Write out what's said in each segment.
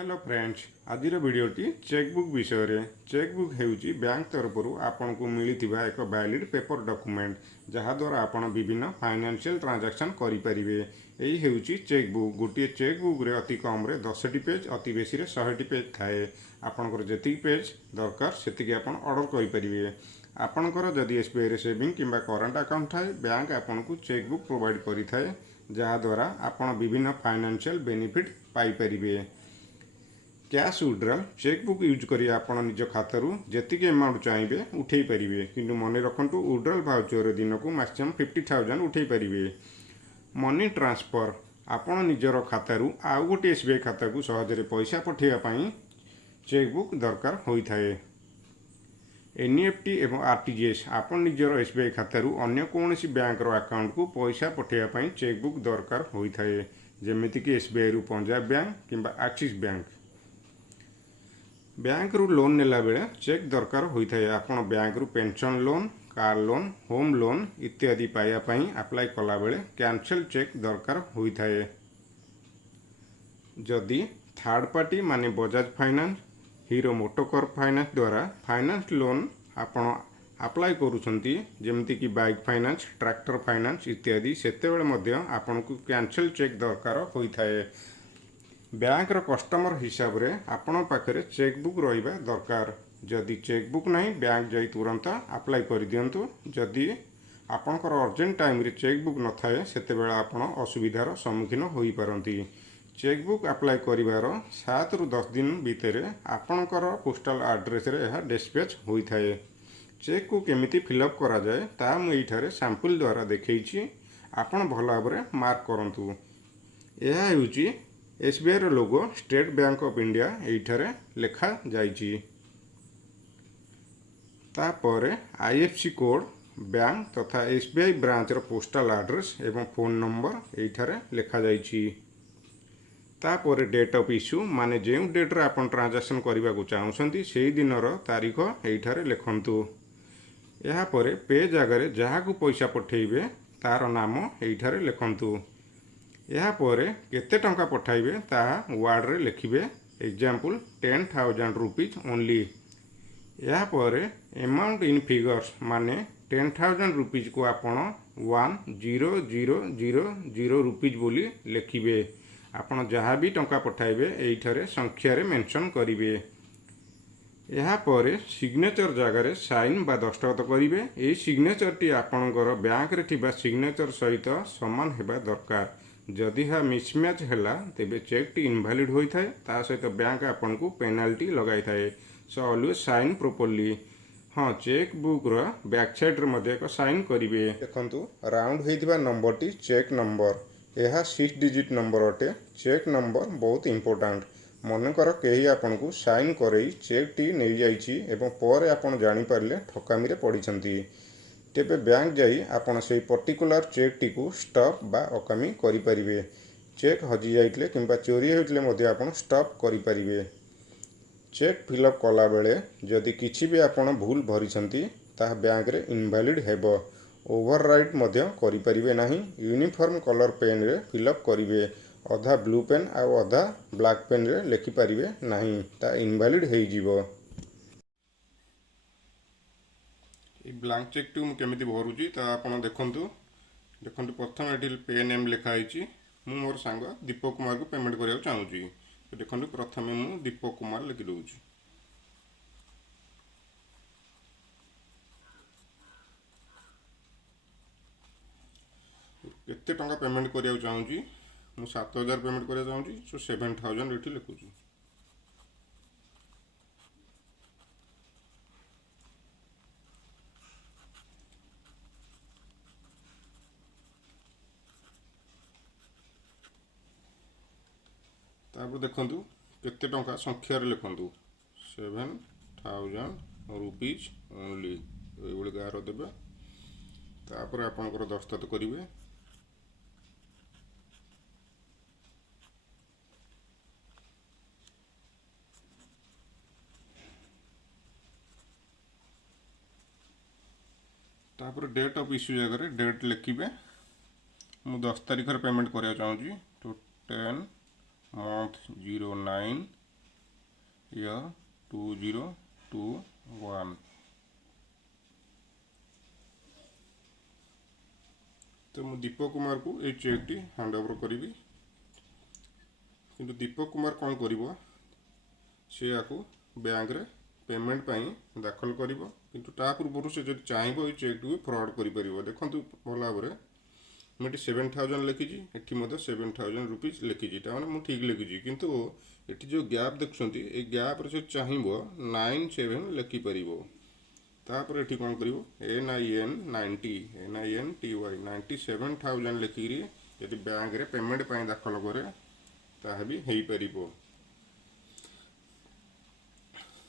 Hello friends आज भिडियोटी chequebook विषय chequebook हेउची bank तरफ आपन को मिलिथिबा एक वैलिड पेपर डॉक्यूमेंट जहाद्वारा आपन विभिन्न फाइनेंशियल ट्रांजैक्शन करें। यही हेउची चेकबुक गोटे चेकबुक रे अति कम रे 10टी पेज अति बेसी रे 100टी पेज थाए। आपनकर जेतिक पेज दरकार सेतिक आपन ऑर्डर करें। आपनकर जदि एसबीआई रे सेविंग किंबा करंट अकाउंट थाए बैंक आपन को चेकबुक प्रोवाइड करिथाए जहाद्वारा आपन विभिन्न फाइनेंशियल बेनिफिट पाई परिबे। कैश विड्रॉल चेकबुक यूज करी आपण निज खातर जेतिक अमाउंट चाहिए उठे पारे कि मन रखु विड्रॉल भाउचर दिन को मैक्सिमम 50,000 उठे पारे। मनी ट्रांसफर आपण निजर खातर आउ गोटे एसबीआई खाता को सहजरे पैसा पठाइवाई चेकबुक दरकार होता है। एनईएफटी एवं आरटीजीएस आपण निजर एसबीआई खातर अन्य कौन बैंक अकाउंट को पैसा पठाइवाई चेकबुक दरकार होता है जमीक एसबीआई रु पंजाब बैंक किंबा एक्सिस बैंक। बैंक रु लोन नेला बेले चेक दरकार होता है। आपण बैंक रु pension loan car loan home loan इत्यादि पाइबापी अप्लाई कला बेले कैंसल चेक दरकार होता है। जदि थर्ड पार्टी माने Bajaj finance hero MotoCorp finance द्वारा फाइनेंस लोन आपण अप्लाई करूछंती जेमती कि बाइक फाइनेंस ट्रैक्टर फाइनेंस इत्यादि सेतेबेले मध्य आपण को कैंसल चेक दरकार होता है। बैंक रो कस्टमर हिसाब रे आपण पाखरे चेकबुक रहिबा दरकार। जदि चेकबुक नहीं बैंक जाई तुरंत अप्लाई कर दियंतु। जदि आपणकर अर्जेंट टाइम रे चेकबुक न थाए सेतेबेला आपण असुविधार सम्मुखीन होई पारंती। चेकबुक अप्लाई करिवार 7 रु 10 दिन भितर आपणकर पोस्टल एड्रेस रे यह डिस्पैच होई थाए। चेक को केमिति फिलअप करा जाए ता मु एठारे सैंपल द्वारा देखैछि। आपण भल भाबरे मार्क करंतु। यह हेउची एसबीआई रो logo state bank of India एठारे लेखा जाइछि। तापरे आईएफसी कोड बैंक तथा एसबीआई ब्रांच रो पोस्टल एड्रेस एवं फोन नंबर एठारे लेखा जाइछि। तापरे डेट ऑफ इश्यू माने जेउ डेट रे आपण ट्रांजैक्शन करबा को चाहुछंती सेही दिन रो तारीख एठारे लेखंतु। यहा परे पे जगह जहाँ को पैसा पठेइबे तार नाम एठारे लेखंतु। यहा परे केते टंका पठाइबे ताहा वार्ड रे लिखिबे एग्जांपल 10,000 रुपीज ओनली। यहा परे अमाउंट इन फिगर्स माने 10,000 रुपीज को आपण 10,000 रुपीज बोली लिखिबे। आपण जहाँ भी टंका पठाइबे एठारे संख्या रे मेंशन करिवे। यहा परे सिग्नेचर जगह रे साइन बा दस्तखत करिवे। ए सिग्नेचर टी आपणकर बैंक रे थिबा सिग्नेचर सहित समान हेबा दरकार। जदि हा मिसमैच हैला तेबे चेक टी इनवैलिड होई थाए ता सहित बैंक आपन को पेनाल्टी लगाई थाए। So always sign properly. हाँ चेक बुक रो बैक साइड रे मध्ये एक साइन करिवे। देखंतु राउंड हेतिबा नंबर टी चेक नंबर। यह 6 डिजिट नंबर अटे। चेक नंबर बहुत इंपोर्टेंट। मनकर केही आपन को साइन करई चेक टी नै जाईची एवं पर आपन जानि पारले ठकामी रे पडिछंती तेबे बैंक जाई आपण से पर्टिकुलर चेक टी को स्टॉप बा अकामी करि परिबे। चेक हजि जाइतले किंबा चोरी होइतले मध्ये आपण स्टॉप करि परिबे। चेक फिलअप कला बेले जदि किछि भी आपण भूल भरिछंती ता बैंक रे इनवैलिड हेबो। ओवरराइट मध्ये करि परिबे नाही। यूनिफॉर्म कलर पेन रे फिलअप करिवे। अधा ब्लू पेन आ अधा ब्लैक पेन रे लिखि परिबे नाही ता इनवैलिड हेइ जिवो। ब्लैंक चेक टू केमिति भरुची ता आपण देखंतु। देखंतु प्रथम एठी पे नेम लिखा आइची। मु मोर सांग दीपक कुमार को पेमेंट करिया चाहूची। तो देखंतु प्रथमे मु दीपक कुमार लिखि दउची। केते टंका पेमेंट करिया चाहूची मु 7,000 पेमेंट करिया चाहूची। सो 7,000 एठी लिखुची। तापर देखंतु केते टंका संख्या रे लिखंतु 7,000 रुपीज ओनली एबोली गार देबे। तापर आपनकर दस्तखत करिवे। तापर डेट ऑफ इश्यू जगह डेट लिखिबे। मु 10 तारिख रे पेमेंट करिया चाहूची। तो 10 month 09 year 2021। तो मु दीपक कुमार को ये चेक टी हैंड ओवर करी। किंतु दीपक कुमार कौन करिवो से याकू बैंक रे पेमेंट पाई दाखल करिवो। किंतु ता पूर्व से जब चाहबो ये चेक को फ्रॉड करि परिवो। देखंतु भल भाव मुझे 7000 लिखी एटी 7000 रुपीज लिखी मैंने मुझे ठीक लिखी। किंतु ये जो गैप देखुं ये गैप से चाहिए 97 लिखिपर। तापर ये कौन कर NIN90 NINTY 97,000 लिखिकी यदि बैंक रे पेमेंट पाई दाखल करे ताहा भी हो पार।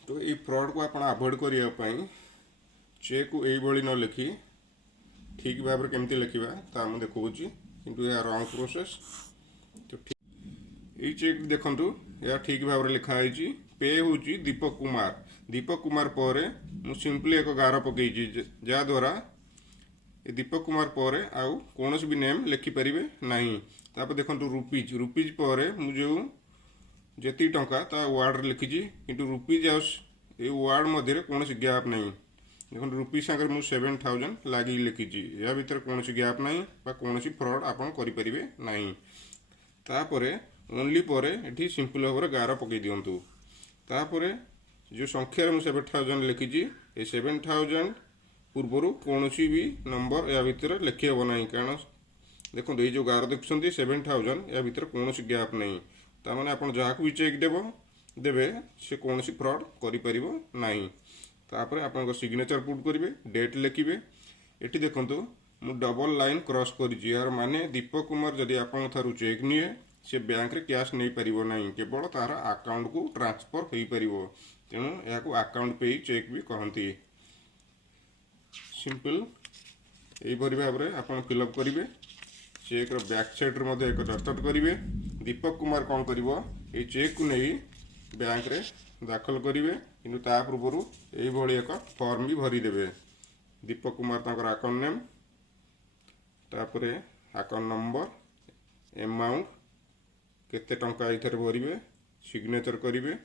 तो ये फ्रॉड को आप अवॉइड करने चेक को यही न लिखि ठीक भाव में केमती लिखा ता मुझे देखा किंतु यह रॉन्ग प्रोसेस। तो ठीक ये चेक देखंतु यह ठीक भाव में लिखाई पे हूँ दीपक कुमार। दीपक कुमार पर मु सिंपली एक गार पकई जहाद्वारा दीपक कुमार पर आउ कौन भी नेम लिखिपारे ना। तापर देखो रुपीज रुपीज पर मुझे जी टंका ता वार्ड लिखी किंतु रुपीज आउ ये वार्ड मध्य कौन गैप नहीं। देखो रुपीज सागर मुझे 7000 लगे लिखी या भीतर कौन गैप ना कौन फ्रॉड आप करें ना। तापर ओनली पर ये सिंपल भाव में गार पकई दिंतु। तापर जो संख्यार मुझे 7000 लिखी ये 7000 पूर्वर कौन भी नंबर या भीतर लिखी हे ना। कारण देखो ये जो गार देखुं 7000 या भीतर कौन गैप नहीं। ताने आप जहाँ भी चेक देवे से कौन फ्रॉड करें ना। तापर आप सिग्नेचर पुट करेंगे डेट लिखिए। ये देखो मु डबल लाइन क्रॉस कर यार माने दीपक कुमार जदि आप चेक निए से बैंक रे कैश नहीं पार ना केवल तार अकाउंट को ट्रांसफर हो पार। तेणु यह अकाउंट पे चेक भी कहती। सिंपल यहीपरि भाव में आप फिलअप करेंगे। चेक बैक साइड एक दस्तखत करेंगे। दीपक कुमार कौन कर ये चेक को नहीं बैंक रे दाखल करेंगे किंतु ता पूर्व यही एक फॉर्म भी भरीदे। दीपक कुमार ताकर अकाउंट नेम तापर अकाउंट नंबर अमाउंट केते टंका इधर भरिवे सिग्नेचर करेंगे।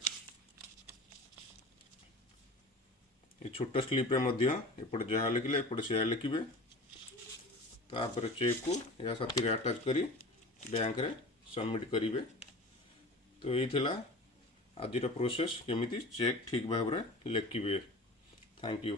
ये छोट स्लिप रे मध्य एपटे जहाँ लिखिले एपटे से लिखिए। तापर चेक को या साथी अटैच करी बैंक रे सबमिट करेंगे। तो ये आज प्रोसेस केमिति चेक ठीक भाव में लिखिए। Thank you.